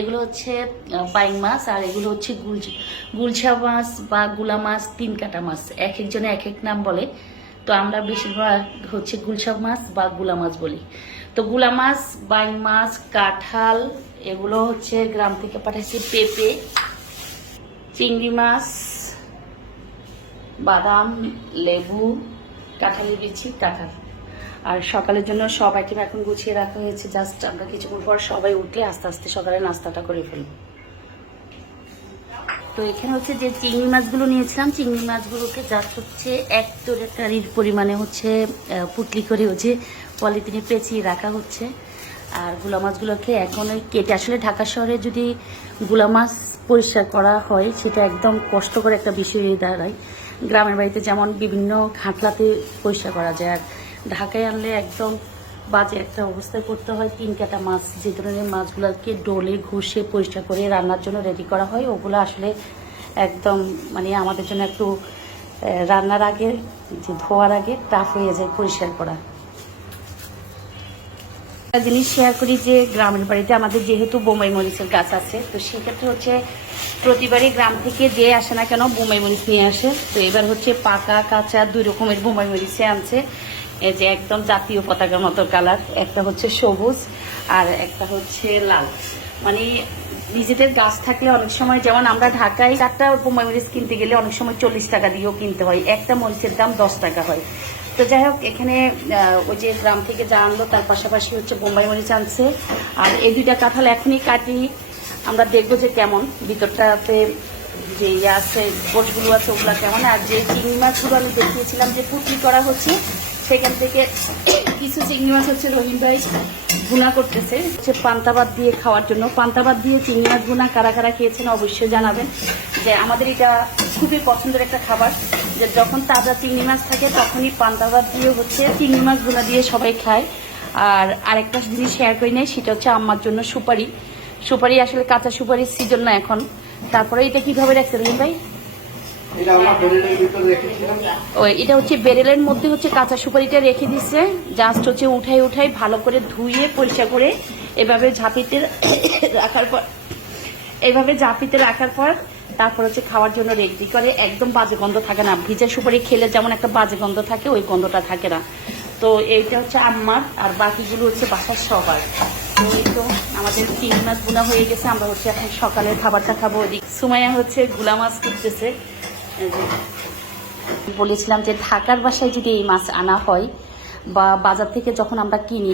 এগুলো হচ্ছে বাইং মাছ আর এগুলো হচ্ছে গুল গুলছা মাছ বা গুলা মাছ, তিন কাটা মাছ, এক একজনে এক এক নাম বলে। তো আমরা বেশিরভাগ হচ্ছে গুলশা মাছ বা গুলা মাছ বলি। তো গুলা মাছ বাইং মাছ, কাঁঠাল, এগুলো হচ্ছে গ্রাম থেকে পাঠাইছি পেঁপে, চিংড়ি মাছ, বাদাম, লেবু, কাঁঠালের বিচি, কাঁঠাল। আর সকালের জন্য সব আইটেম এখন গুছিয়ে রাখা হয়েছে। জাস্ট আমরা কিছুক্ষণ পর সবাই উঠলে আস্তে আস্তে সকালে নাস্তাটা করে ফেলব তো এখানে হচ্ছে যে চিংড়ি মাছগুলো নিয়েছিলাম। চিংড়ি মাছগুলোকে জাস্ট হচ্ছে এক তরকারির পরিমাণে হচ্ছে পুটলি করে হচ্ছে পলিথিনে পেঁচিয়ে রাখা হচ্ছে। আরগুলা মাছগুলোকে এখন ওই কেটে আসলে ঢাকা শহরে যদি গুলা মাছ পরিষ্কার করা হয়, সেটা একদম কষ্টকর একটা বিষয় দাঁড়ায়। গ্রামের বাড়িতে যেমন বিভিন্ন ঘাটলাতে পরিষ্কার করা যায়। আর ঢাকায় আনলে একদম বাজে একটা অবস্থায় করতে হয়। তিন কাটা মাছ, যে ধরনের মাছগুলোকে ডোলে ঘষে পরিষ্কার করে রান্নার জন্য রেডি করা হয়। ওগুলো আসলে একদম মানে আমাদের জন্য একটু রান্নার আগে, যে ধোয়ার আগে টাফ হয়ে যায় পরিষ্কার করা। একটা জিনিস শেয়ার করি যে গ্রামের বাড়িতে আমাদের যেহেতু বোম্বাই মরিচের গাছ আছে, তো সেক্ষেত্রে হচ্ছে প্রতিবারই গ্রাম থেকে যে আসে না কেন বোম্বাই মরিচ নিয়ে আসে। তো এবার হচ্ছে পাকা, কাঁচা দুই রকমের বোম্বাই মরিচে আনছে। এই যে একদম জাতীয় পতাকার মতো কালার, একটা হচ্ছে সবুজ আর একটা হচ্ছে লাল। মানে নিজেদের গাছ থাকলে অনেক সময়, যেমন আমরা ঢাকায় চারটা মরিচ কিনতে গেলে অনেক সময় চল্লিশ টাকা দিয়েও কিনতে হয়। একটা মরিচের দাম দশ টাকা হয়। তো যাই হোক, এখানে ওই যে গ্রাম থেকে যা আনলো, তার পাশাপাশি হচ্ছে বোম্বাই মরিচ আনছে। আর এই দুইটা কাঁঠাল এখনই কাটি। আমরা দেখব যে কেমন। ভিতরটাতে যে ইয়ে আছে গোটগুলো আছে, ওগুলো কেমন। আর যে চিংড়ি মাছগুলো আমি দেখিয়েছিলাম যে পুটলি করা হচ্ছে সেখান থেকে কিছু চিংড়ি মাছ হচ্ছে রহিম ভাই ভুনা করতেছে। হচ্ছে পান্তাবাদ দিয়ে খাওয়ার জন্য। পান্তাবাদ দিয়ে চিংড়ি মাছ ভুনা কারা কারা খেয়েছেন অবশ্যই জানাবেন যে আমাদের এটা খুবই পছন্দের একটা খাবার, যে যখন তাজা চিংড়ি মাছ থাকে তখনই পান্তাবাদ দিয়ে হচ্ছে চিংড়ি মাছ ভুনা দিয়ে সবাই খায়। আর আরেকটা জিনিস শেয়ার করে নেই সেটা হচ্ছে আম্মার জন্য সুপারি। সুপারি আসলে কাঁচা সুপারির সিজন না এখন। তারপরে এটা কীভাবে রাখতে রহিম ভাই এটা আমরা বেরেলের ভিতরে রেখেছিলাম ওই এটা হচ্ছে বেরেলের মধ্যে হচ্ছে কাঁচা সুপারিটা রেখে দিচ্ছে জাস্ট হচ্ছে উঠাই উঠাই ভালো করে ধুয়ে, পরিষ্কার করে এভাবে ঝাঁপিতে রাখার পর, এভাবে ঝাঁপিতে রাখার পর তারপর হচ্ছে খাওয়ার জন্য রেডি করে। একদম বাজে গন্ধ থাকে না। ভিজা সুপারি খেলে যেমন একটা বাজে গন্ধ থাকে, ওই গন্ধটা থাকে না। তো এইটা হচ্ছে আম্মার আর বাকিগুলো হচ্ছে বাসার সবার। তো তো আমাদের তিন মাস গুণা হয়ে গেছে। আমরা হচ্ছে এখন সকালের খাবারটা খাব। ওইদিক সুমাইয়া হচ্ছে গুলা মাছ করতেছে বলেছিলাম যে ঢাকার বাসায় যদি এই মাছ আনা হয় বা বাজার থেকে যখন আমরা কিনি,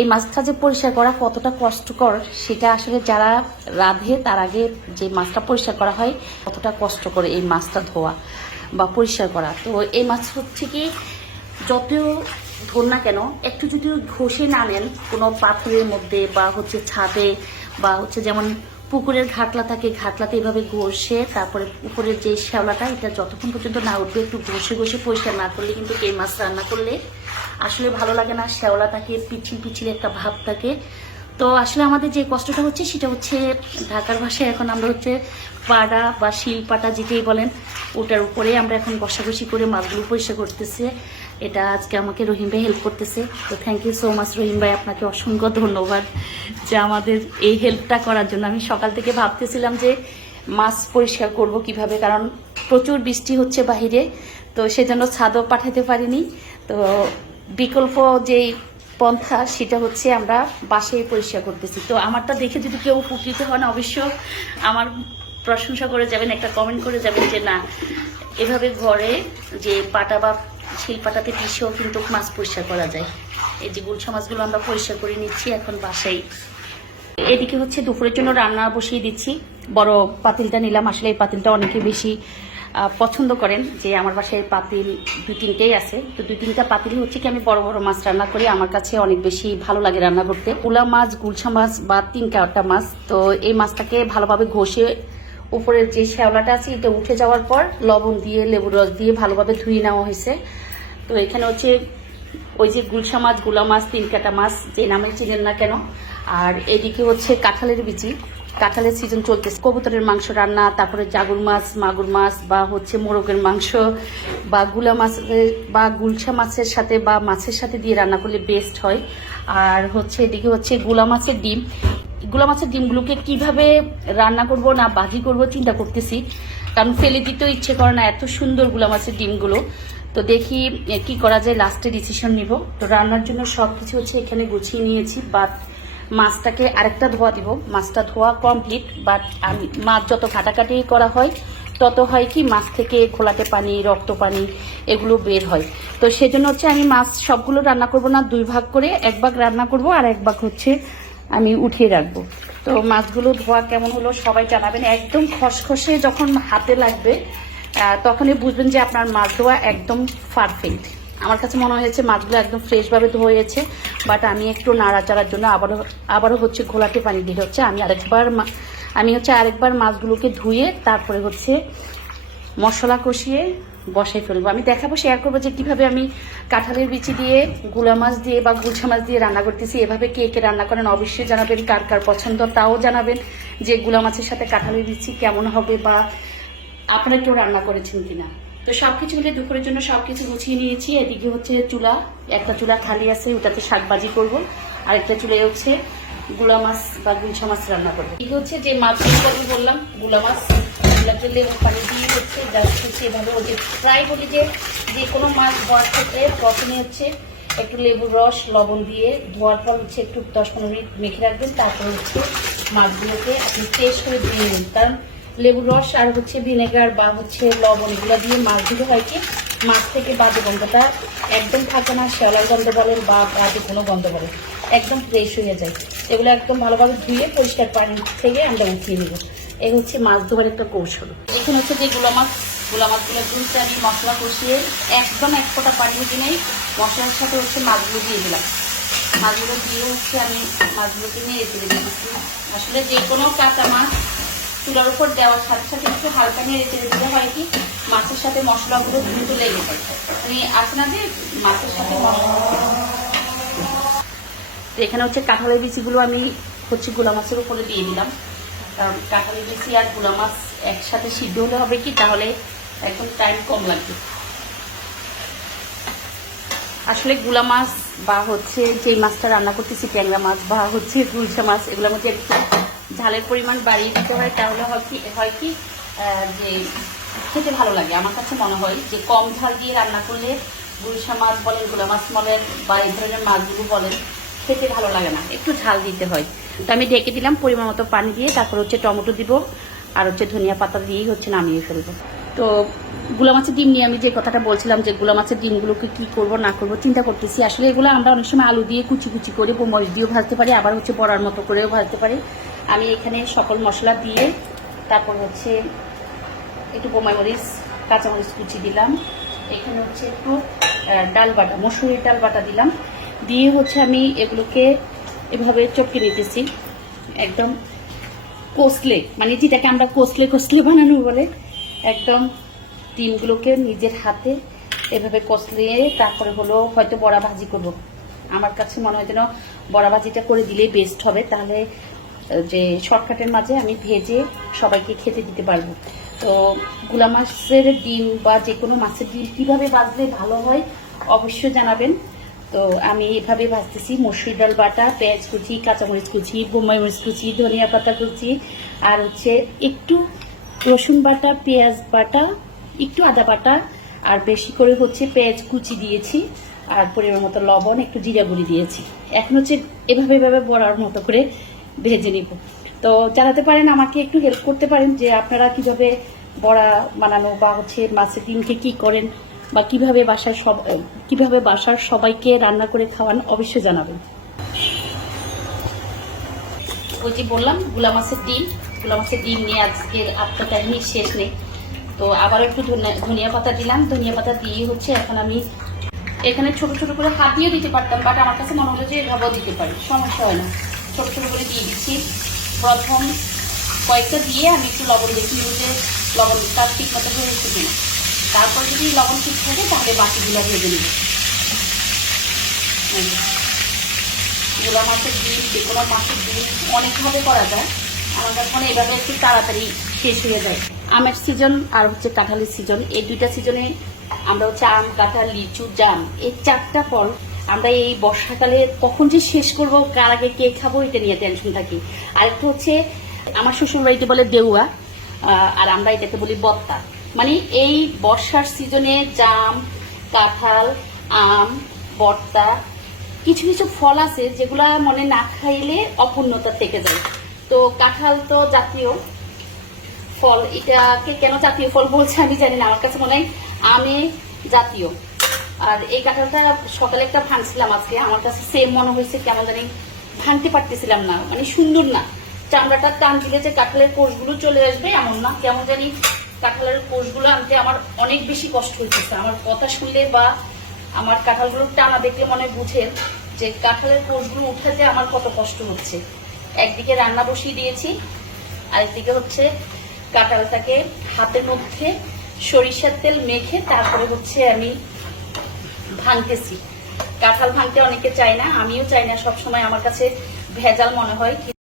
এই মাছটা যে পরিষ্কার করা কতটা কষ্টকর, সেটা আসলে যারা রাধে তার আগে যে মাছটা পরিষ্কার করা হয়, কতটা কষ্ট করে এই মাছটা ধোয়া বা পরিষ্কার করা। তো এই মাছ হচ্ছে কি যত ধর না কেন, একটু যদি ঘষে না নেন কোনো পাথরের মধ্যে বা হচ্ছে ছাদে বা হচ্ছে যেমন পুকুরের ঘাটলা থাকে, ঘাটলাতে এভাবে ঘষে তারপরে উপরের যে শ্যাওলাটা, এটা যতক্ষণ পর্যন্ত না উঠবে, একটু ঘষে ঘষে পরিষ্কার না করলে কিন্তু এই মাছ রান্না করলে আসলে ভালো লাগে না। শ্যাওলা থাকে পিছিল পিছিল একটা ভাব থাকে। তো আসলে আমাদের যে কষ্টটা হচ্ছে, সেটা হচ্ছে ঢাকার ভাষায় এখন আমরা হচ্ছে পাড়া বা শিল পাটা যেটাই বলেন, ওটার উপরে আমরা এখন বসাবসি করে মাছগুলো পরিষ্কার করতেছে। এটা আজকে আমাকে রহিম ভাই হেল্প করতেছে। তো thank you so much Rahim ভাই, আপনাকে অসংখ্য ধন্যবাদ যে আমাদের এই হেল্পটা করার জন্য। আমি সকাল থেকে ভাবতেছিলাম যে মাছ পরিষ্কার করব কীভাবে, কারণ প্রচুর বৃষ্টি হচ্ছে বাহিরে, তো সেজন্য ছাদও পাঠাতে পারিনি। তো বিকল্প যেই পন্থা, সেটা হচ্ছে আমরা বাসায় পরিষ্কার করতেছি। তো আমারটা দেখে যদি কেউ উপকৃত হন, অবশ্য আমার প্রশংসা করে যাবেন, একটা কমেন্ট করে যাবেন যে না, এভাবে ঘরে যে পাটা বা শিলপাটাতে পিষেও কিন্তু মাছ পরিষ্কার করা যায়। এই যে গুলছা মাছগুলো আমরা পরিষ্কার করে নিচ্ছি এখন বাসায়। এদিকে হচ্ছে দুপুরের জন্য রান্না বসিয়ে দিচ্ছি। বড় পাতিলটা নিলাম। আসলে এই পাতিলটা অনেকে বেশি পছন্দ করেন যে আমার বাসায় পাতিল দুই তিনটেই আছে। তো দুই তিনটা পাতিল হচ্ছে কি আমি বড় বড় মাছ রান্না করি। আমার কাছে অনেক বেশি ভালো লাগে রান্না করতে। পোলা মাছ গুলছা মাছ বা তিন কাটা মাছ। তো এই মাছটাকে ভালোভাবে ঘষে উপরের যে শ্যাওলাটা আছে, এটা উঠে যাওয়ার পর লবণ দিয়ে, লেবুর রস দিয়ে ভালোভাবে ধুয়ে নেওয়া হয়েছে। তো এখানে হচ্ছে ওই যে গুলশা মাছ, গুলা মাছ, তিন কাটা মাছ, যে নামে চিনেন না কেন? আর এদিকে হচ্ছে কাঁঠালের বিচি। কাঁঠালের সিজন চলতেছে। কবুতরের মাংস রান্না, তারপরে জাগুর মাছ, মাগুর মাছ, বা হচ্ছে মোরগের মাংস, বা গুলা মাছের, বা গুলশা মাছের সাথে, বা মাছের সাথে দিয়ে রান্না করলে বেস্ট হয়। আর হচ্ছে এদিকে হচ্ছে গুলা মাছের ডিম। গুলা মাছের ডিমগুলোকে কীভাবে রান্না করব, না ভাজি করব, চিন্তা করতেছি। কারণ ফেলে দিতেও ইচ্ছে করে না, এত সুন্দরগুলা মাছের ডিমগুলো। তো দেখি কি করা যায় লাস্টে ডিসিশন নিব। তো রান্নার জন্য সব কিছু হচ্ছে এখানে গুছিয়ে নিয়েছি বাট মাছটাকে আরেকটা ধোয়া দিব। মাছটা ধোয়া কমপ্লিট বাট আমি, মাছ যত কাটাকাটি করা হয়, তত হয় কি মাছ থেকে খোলাতে পানি, রক্ত পানি, এগুলো বের হয়। তো সেজন্য হচ্ছে আমি মাছ সবগুলো রান্না করব না, দুই ভাগ করে এক ভাগ রান্না করব, আর এক ভাগ হচ্ছে আমি উঠিয়ে রাখব। তো মাছগুলো ধোয়া কেমন হলো সবাই জানাবেন। একদম খসখসে যখন হাতে লাগবে তখনই বুঝবেন যে আপনার মাছ ধোয়া একদম পারফেক্ট আমার কাছে মনে হয়েছে মাছগুলো একদম ফ্রেশভাবে ধুয়েছে বাট আমি একটু নাড়াচাড়ার জন্য আবারও আবারও হচ্ছে ঘোলাটে পানি দিয়ে হচ্ছে আমি আরেকবার আমি হচ্ছে আরেকবার মাছগুলোকে ধুয়ে তারপরে হচ্ছে মশলা কষিয়ে বসাই ফেলব। আমি দেখাবো শেয়ার করব যে কীভাবে আমি কাঁঠালের বিচি দিয়ে, গুলা মাছ দিয়ে বা গুলছা মাছ দিয়ে রান্না করতেছি, এভাবে কে কে রান্না করেন অবশ্যই জানাবেন, কার কার পছন্দ তাও জানাবেন যে গুলা মাছের সাথে কাঁঠালের বিচি কেমন হবে বা আপনারা কেউ রান্না করেছেন কিনা? তো সবকিছু মিলে দুপুরের জন্য সবকিছু গুছিয়ে নিয়েছি। এদিকে হচ্ছে চুলা। একটা চুলা খালি আছে, ওটাতে শাক ভাজি করব। আরেকটা চুলায় হচ্ছে গুলা মাছ বা গুলছা মাছ রান্না করব। এদিকে হচ্ছে যে মাছগুলো আমি বললাম, গুলা মাছ লেবু পানি দিয়ে হচ্ছে হচ্ছে প্রায় বলি যে যে কোনো মাছ ধোয়ার প্রথমে হচ্ছে একটু লেবুর রস, লবণ দিয়ে ধোয়ার পর হচ্ছে একটু দশ পনেরো মিনিট মেখে রাখবেন। তারপর হচ্ছে মাছগুলোকে আপনি টেস্ট করে দিয়ে নিন। কারণ লেবুর রস আর হচ্ছে ভিনেগার বা হচ্ছে লবণ এগুলো দিয়ে মাছ দিলে হয় কি? মাছ থেকে বাজে গন্ধটা একদম থাকে না, শ্যাওলার গন্ধ বলেন বা বাজে কোনো গন্ধ বলেন, একদম ফ্রেশ হয়ে যায়। এগুলো একদম ভালোভাবে ধুয়ে পরিষ্কার পানি থেকে আমরা উঠিয়ে নেব। এই হচ্ছে মাছ ধোয়ার একটা কৌশল। এখানে হচ্ছে যে গুলা মাছগুলা মাছগুলো ধুতে আমি মশলা কষিয়ে একদম এক ফোঁটা পানি দিয়ে নেই, মশলার সাথে হচ্ছে মাছগুলো দিয়ে দিলাম। মাছগুলো দিয়ে হচ্ছে আমি মাছগুলোকে নিয়ে তুলে দিয়েছি আসলে যে কোনো কাঁচা মাছ চুলার উপর দেওয়ার সাথে সাথে একটু হালকা নিয়ে রেখে দিলে হয় কি, মাছের সাথে মশলাগুলো দ্রুত লেগে যায়। মানে আছে না যে মাছের সাথে তো এখানে হচ্ছে কাঁঠালের বিচিগুলো আমি হচ্ছে গুলা মাছের উপরে দিয়ে দিলাম। কারণ কাঁঠালের বিচি আরগুলা মাছ একসাথে সিদ্ধ হলে হবে কি, তাহলে একদম টাইম কম লাগবে। আসলে গুলা মাছ বা হচ্ছে যে মাছটা রান্না করতেছি, ট্যাংরা মাছ বা হচ্ছে গুলশা মাছ, এগুলোর মধ্যে একটু ঝালের পরিমাণ বাড়িয়ে দিতে হয়, তাহলে হয় কি হয় কি যে খেতে ভালো লাগে। আমার কাছে মনে হয় যে কম ঝাল দিয়ে রান্না করলে গুলশা মাছ বলেনগুলা মাছ বলেন, বা এই ধরনের মাছগুলো বলেন, খেতে ভালো লাগে না। একটু ঝাল দিতে হয়। তো আমি ঢেকে দিলাম পরিমাণ মতো পানি দিয়ে, তারপর হচ্ছে টমেটো দিব, আর হচ্ছে ধনিয়া পাতা দিয়েই হচ্ছে নামিয়ে ফেলব। তো গুলা মাছের ডিম নিয়ে আমি যে কথাটা বলছিলাম, যে গুলা মাছের ডিমগুলোকে কি করব, না করব, চিন্তা করতেছি। আসলে এগুলো আমরা অনেক সময় আলু দিয়ে কুচি কুচি করে মরিচ দিয়েও ভাজতে পারি, আবার হচ্ছে বড়ার মতো করেও ভাজতে পারি। আমি এখানে সকল মশলা দিয়ে তারপর হচ্ছে একটু বোমাই মরিচ কাঁচামরিচ কুচি দিলাম। এখানে হচ্ছে একটু ডাল বাটা, মসুরির ডাল বাটা দিলাম। দিয়ে হচ্ছে আমি এগুলোকে এভাবে চটকে নিতেছি। একদম কোসলে মানে যেটাকে আমরা কোসলে কোসলে বানানো বলে, একদম ডিমগুলোকে নিজের হাতে এভাবে কষলিয়ে তারপরে হলো হয়তো বড়া ভাজি করব। আমার কাছে মনে হয় যেন বড়া ভাজিটা করে দিলেই বেস্ট হবে। তাহলে যে শর্টকাটের মাঝে আমি ভেজে সবাইকে খেতে দিতে পারব। তো গুলা মাছের ডিম বা যে কোনো মাছের ডিম কীভাবে বাজলে ভালো হয় অবশ্যই জানাবেন। তো আমি এভাবে ভাজতেছি। মসুর ডাল বাটা, পেঁয়াজ কুচি, কাঁচামরিচ কুচি বোম্বাই মরিচ কুচি, ধনিয়া পাতা কুচি, আর হচ্ছে একটু রসুন বাটা, পেঁয়াজ বাটা, একটু আদা বাটা, আর বেশি করে হচ্ছে পেঁয়াজ কুচি দিয়েছি, আর পরিমাণ মতো লবণ, একটু জিরা গুঁড়ি দিয়েছি। এখন হচ্ছে এভাবে এভাবে বড়ার মতো করে ভেজে নিব। তো জানাতে পারেন, আমাকে একটু হেল্প করতে পারেন যে আপনারা কীভাবে বড়া বানানো বা হচ্ছে মাছের ডিমকে কি করেন বা কীভাবে বাসার সব, কীভাবে বাসার সবাইকে রান্না করে খাওয়ান অবশ্যই জানাবেন। ওই যে বললাম, গুলা মাছের ডিম, গুলা মাছের ডিম নিয়ে আজকের আত্মকাহিনী শেষ নেই। তো আবার একটু ধনিয়া পাতা দিলাম। ধনিয়া পাতা দিয়ে হচ্ছে এখন আমি এখানে ছোট ছোট করে হাতিয়ে দিতে পারতাম বাট আমার কাছে মনে হলো যে এভাবেও দিতে পারি, সমস্যা হয় না। ছোট ছোট করে দিয়ে দিচ্ছি। প্রথম কয়েকটা দিয়ে আমি একটু লবণ দেখি যে লবণটা ঠিক মতো হয়েছে কিনা। তারপর যদি লবণ ঠিক থাকে, তাহলে বাকিগুলো ভেজে নেব। গোলা মাছের ডিম যে কোনো মাছের ডিম অনেকভাবে করা যায়। আমার কাছে এভাবে একটু তাড়াতাড়ি শেষ হয়ে যায়। আমের সিজন আর হচ্ছে কাঁঠালের সিজন, এই দুইটা সিজনে আমরা হচ্ছে আম, কাঁঠাল, লিচু, জাম, এই চারটা ফল আমরা এই বর্ষাকালে কখন যে শেষ করব, কার আগে কে খাব, এটা নিয়ে টেনশন থাকি। আর একটা হচ্ছে, আমার শ্বশুর বাড়িতে বলে দেউয়া আর আমরা এটাকে বলি বত্তা। মানে এই বর্ষার সিজনে জাম, কাঁঠাল, আম, বর্তা, কিছু কিছু ফল আছে যেগুলা মনে না খাইলে অপূর্ণতা থেকে যায়। তো কাঁঠাল তো জাতীয় ফল, এটাকে কেন জাতীয় ফল বলছে আমি জানি না, আমার কাছে মনে হয় আমে জাতীয়। আর এই কাঁঠালটা সকালে একটা ভাঙছিলাম আজকে। আমার কাছে সেম মনে হয়েছে কেমন জানি ভাঙতে পারতেছিলাম না মানে সুন্দর না। চামড়াটা টান দিলে যে কাঁঠালের কোষগুলো চলে আসবে এমন না, কেমন জানি কাঁঠালের কোষগুলো আনতে আমার অনেক বেশি কষ্ট হইতেছে। আমার কথা শুনলে বা আমার কাঁঠালগুলো টানা দেখলে মনে বুঝেন যে কাঁঠালের কোষগুলো উঠাতে আমার কত কষ্ট হচ্ছে। একদিকে রান্না বসিয়ে দিয়েছি, আরেকদিকে হচ্ছে কাঁঠালটাকে হাতের মধ্যে সরিষার তেল মেখে তারপরে হচ্ছে আমি ভাঙতেছি। কাঁঠাল ভাঙতে অনেকে চায় না, আমিও চাই না, সবসময় আমার কাছে ভেজাল মনে হয়।